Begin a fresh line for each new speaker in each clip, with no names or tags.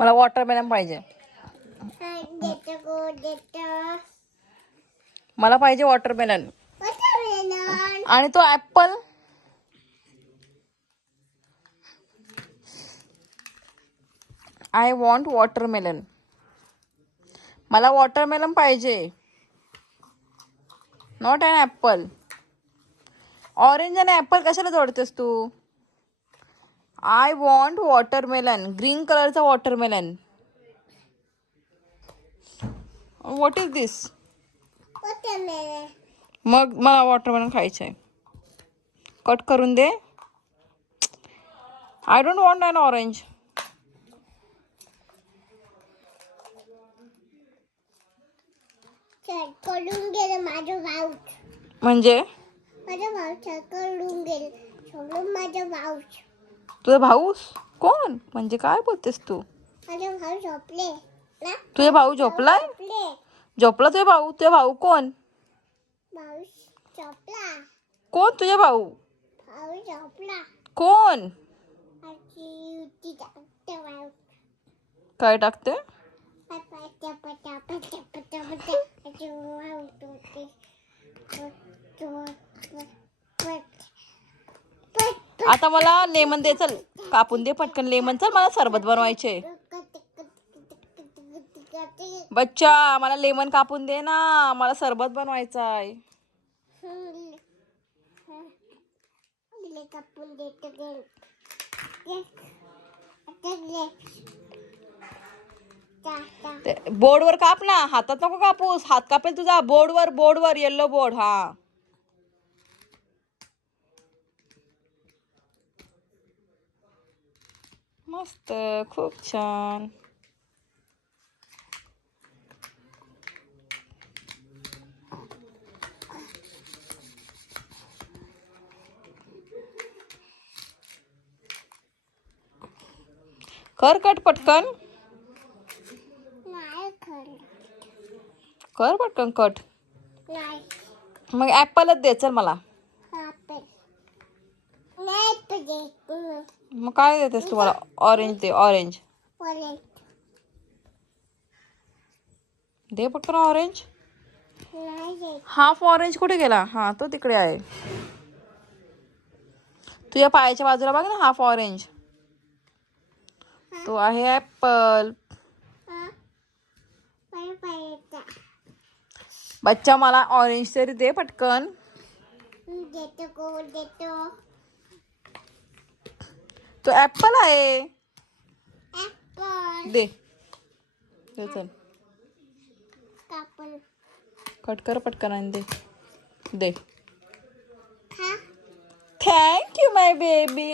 मला वॉटरमेलन पाहिजे. मला पाहिजे वॉटरमेलन आणि तो ॲपल आय वॉन्ट वॉटरमेलन मला वॉटरमेलन पाहिजे. नॉट अन ॲपल ऑरेंज आणि ॲपल कशाला जोडतेस तू? आय वॉन्ट वॉटरमेलन ग्रीन कलरचा वॉटरमेलन व्हॉट इज दिस मग मला वॉटरमेलन खायचं आहे कट करून दे. I don't want an orange म्हणजे?
माझं वाऊच कडून गेलं सोडून माझं वाऊच
तुझा भाऊस कोण? म्हणजे काय बोलतेस तू?
माझं भाऊ झोपले. ना?
तुझे भाऊ झोपलाय?
झोपले.
झोपला तुझे भाऊ? तुझे भाऊ कोण?
भाऊ झोपला.
कोण तुझे भाऊ?
भाऊ झोपला.
कोण?
आजी टाकते भाऊ
काय टाकते
पटा पटा आजी वाऊ टोटे
आता मला लेमन दे चल. कापून दे पटकन लेमन. चल मला सरबत बनवायचे. बच्चा मला लेमन कापून दे ना. मला सरबत बनवायचं आहे बोर्डवर काप ना. हातात नको कापूस. हात कापेल तुझा. बोर्डवर बोर्डवर. येल्लो बोर्ड हा. मस्त खूप छान कर कट पटकन. कर पटकन कट. मग ॲपलच दे चल मला. मग काय देतेस तुम्हाला? ऑरेंज दे ऑरेंज दे पटकन ऑरेंज हाफ ऑरेंज कुठे गेला? हा तो तिकडे आहे. तुझ्या पायाच्या बाजूला बघ ना हाफ ऑरेंज तो आहे ॲपल बच्चा मला ऑरेंज तरी दे पटकन.
देतो देतो.
तो ॲपल आहे.
ऍपल
दे. चल. कट कर पटकन आणि दे. दे.
खा
thank you my baby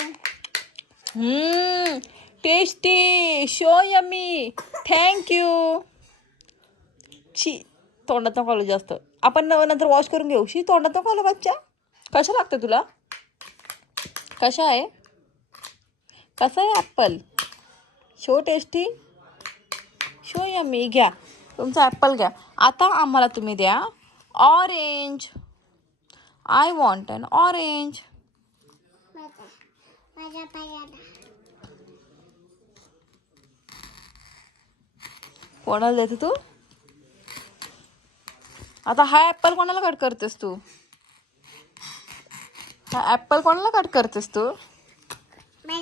tasty so yummy thank you शी तोंडात नको आलं जास्त. आपण नंतर वॉश करून घेऊ. शी तोंडात नको आलं बच्चा? कशा लागतं तुला? कशा आहे? कसा आहे apple so tasty? So yummy घ्या. तुमचा ॲप्पल घ्या. आता आम्हाला तुम्ही द्या orange. I want an orange कोणाला देते तू? आता हा ॲपल कोणाला कट करतेस तू? हा ॲपल कोणाला कट करतेस तू
माझ्या पाय माझ्या पायाला आता क्लिप्स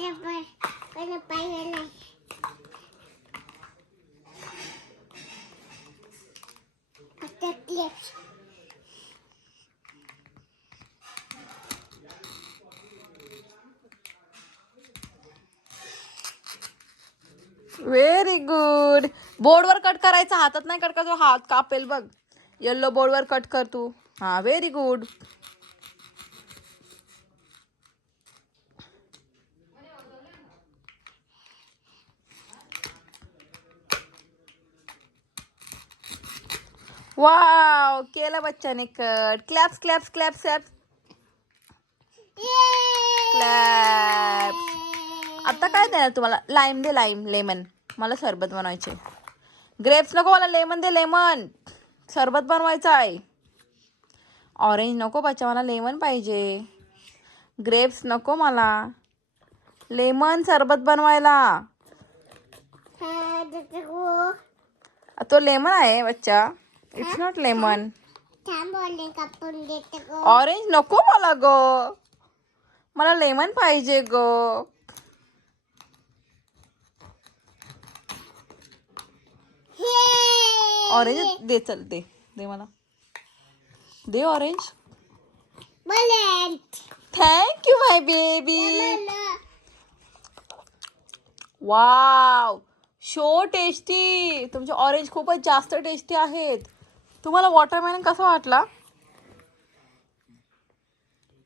व्हेरी गुड बोर्डवर कट करायचा हातात नाही कट करायचो हात कापेल बघ. येल्लो बोर्डवर कट कर तू. हां व्हेरी गुड वाव केलं बच्चाने cut. Claps claps claps claps clap आता काय देणार तुम्हाला? लाईम दे लाईम लेमन मला सरबत बनवायचे. ग्रेप्स नको मला लेमन दे लेमन सरबत बनवायचं आहे. ऑरेंज नको बच्चा मला लेमन पाहिजे. ग्रेप्स नको मला. लेमन सरबत बनवायला.
हा
तो लेमन आहे बच्चा. इट्स नॉट लेमन ऑरेंज नको मला ग. मला लेमन पाहिजे ग. ऑरेंज दे चल दे दे मला. दे orange thank you my baby wow so tasty तुमचे ऑरेंज खूपच जास्त टेस्टी आहेत. तुम्हाला वॉटरमेलन कसा वाटला?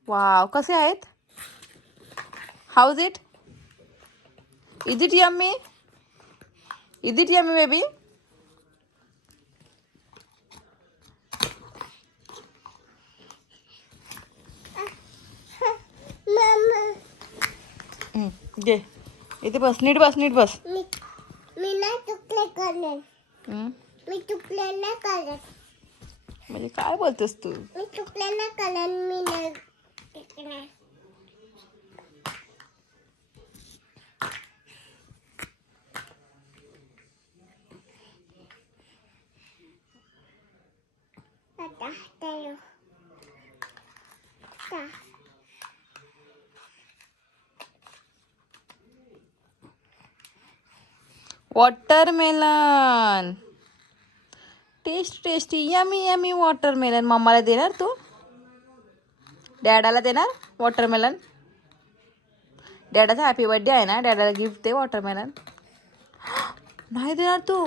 वाव कसे आहेत? How's it is it yummy is it yummy baby दे. इथे बस नीट बस नीट बस.
मी मी ना चुकले करणार
हम्म,
मी चुकले ना करत
म्हणजे काय बोलतेस तू?
ना करत मी नाही चुकणार. आता तळू. आता.
Watermelon taste tasty yummy yummy watermelon मम्माला देणार तू डॅडाला देणार वॉटरमेलन डॅडाचा हॅपी बर्थडे आहे ना डॅडाला गिफ्ट दे वॉटरमेलन नाही देणार तू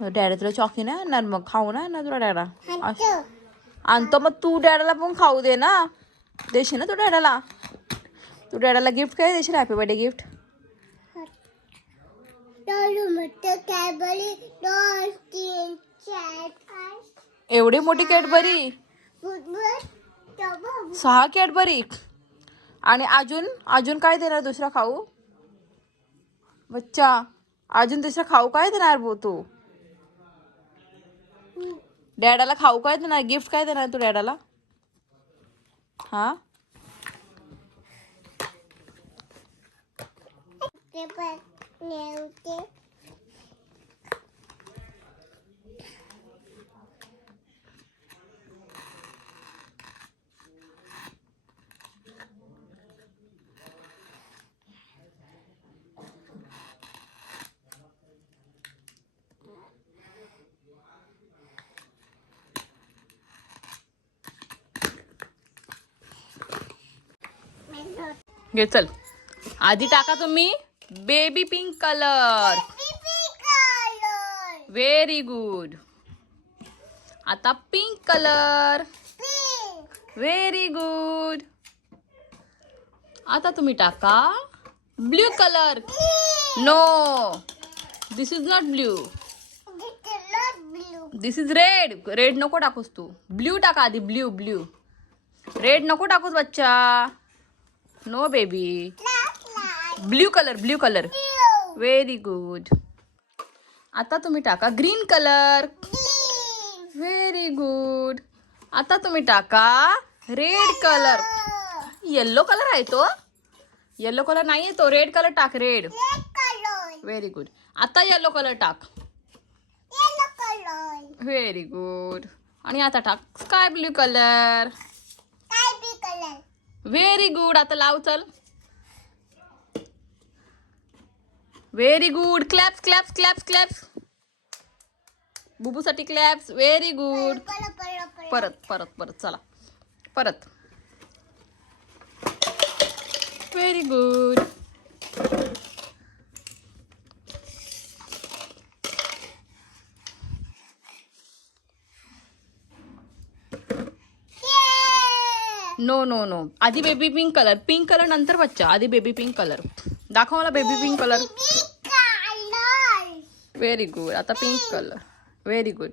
डॅडा तुला चॉकी नाही आणणार मग खाऊ नाही आणणार तुला डॅडा. आणतो मग तू डॅडाला पण खाऊ दे ना देशील ना तू डॅडाला तू डॅडाला गिफ्ट काय देशील हॅपी बर्थडे गिफ्ट
तळू
एवढी मोठी कॅडबरी? सहा कॅडबरी. आणि अजून अजून काय देणार दुसरा खाऊ? बच्चा अजून दुसरा खाऊ काय देणार भाऊ तू? डॅडाला खाऊ काय देणार? गिफ्ट काय देणार तू डॅडाला? हा
ते पण नेवते
घे चल. आधी टाका तुम्ही. Baby pink colour very good आता पिंक कलर व्हेरी गुड आता तुम्ही टाका. Blue colour no this is not blue this is red red नको टाकूस तू. ब्ल्यू टाका आधी. ब्ल्यू ब्ल्यू रेड नको टाकूस बच्चा. No baby blue colour blue colour very good आता तुम्ही टाका ग्रीन कलर व्हेरी गुड आता तुम्ही टाका रेड कलर येल्लो कलर आहे तो. येल्लो कलर नाही आहे तो. रेड कलर टाक रेड व्हेरी गुड आता येल्लो कलर टाक. व्हेरी गुड आणि आता टाक sky blue colour very good आता लाव चल. Very good claps claps claps claps बुबूसाठी claps very good परत परत परत चला. परत. Very good no no no आधी baby pink colour pink colour नंतर बच्चा. आधी बेबी पिंक कलर दाखव मला baby pink colour very good आता पिंक कलर व्हेरी गुड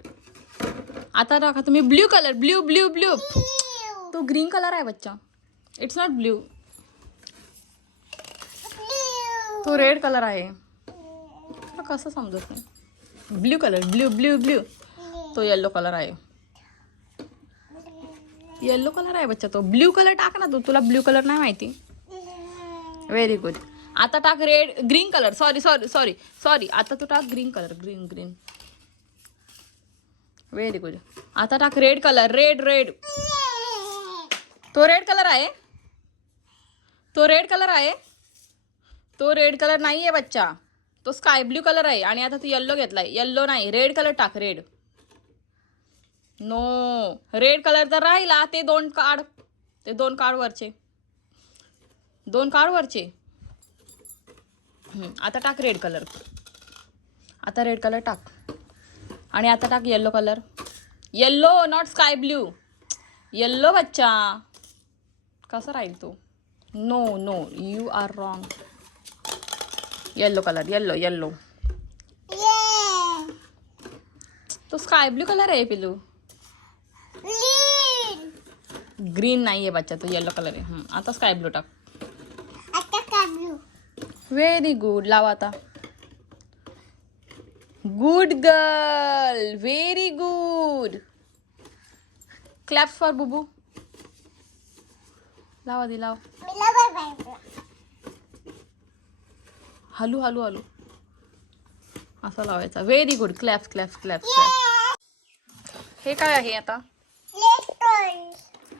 आता दाखवा तुम्ही blue colour blue blue blue तो ग्रीन कलर आहे बच्चा. इट्स नॉट ब्ल्यू तो रेड कलर आहे. कसं समजत नाही? Blue colour blue blue blue तो येल्लो कलर आहे. येल्लो कलर आहे बच्चा तो. ब्ल्यू कलर टाक ना तू. तुला ब्ल्यू कलर नाही माहिती. व्हेरी गुड आता टाक red green colour sorry sorry sorry sorry आता तू टाक green colour green green very good आता टाक रेड कलर रेड रेड तो रेड कलर आहे? तो रेड कलर आहे? तो रेड कलर नाही आहे बच्चा. तो स्काय ब्ल्यू कलर आहे. आणि आता तू येल्लो घेतलाय. येल्लो नाही. रेड कलर टाक रेड नो रेड कलर तर राहिला. ते दोन काढ ते दोन काढ वरचे. दोन काढ वरचे. हम्म, आता टाक रेड कलर आता रेड कलर टाक. आणि आता टाक yellow colour yellow not sky blue yellow बच्चा. कसं राहील तो? No no you are wrong yellow colour yellow yellow. तो स्काय ब्ल्यू कलर आहे पिलू. ग्रीन नाही आहे बच्चा तो येल्लो कलर आहे. आता स्काय ब्ल्यू टाक. व्हेरी गुड लावा आता. Good girl very good claps for Bubu. लावा दी लाव. हलू हलू हलू. असं लावायचा. Very good claps claps claps
Yeah.
हे काय आहे आता.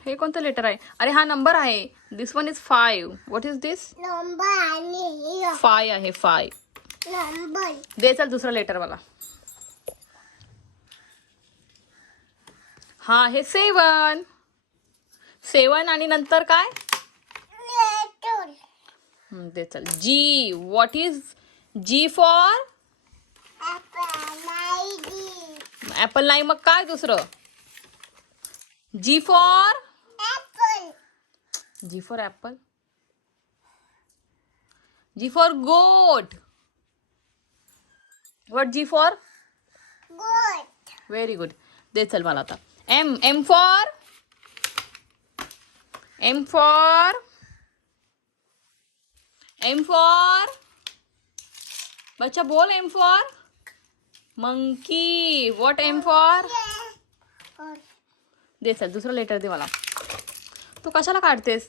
हे कोणतं लेटर आहे? अरे हा नंबर आहे. This one is five what is this five आहे फाय. दे चल दुसरा लेटर मला. हा हे सेवन सेवन आणि नंतर काय? दे चल. G what is G for. Apple नाही मग काय दुसरं? G for. G for apple G for goat what G for
Good.
Very good दे चल मला आता. M M for M for M for बच्चा बोल M for monkey what M for. दे चल दुसरं लेटर दे मला. तू कशाला काढतेस?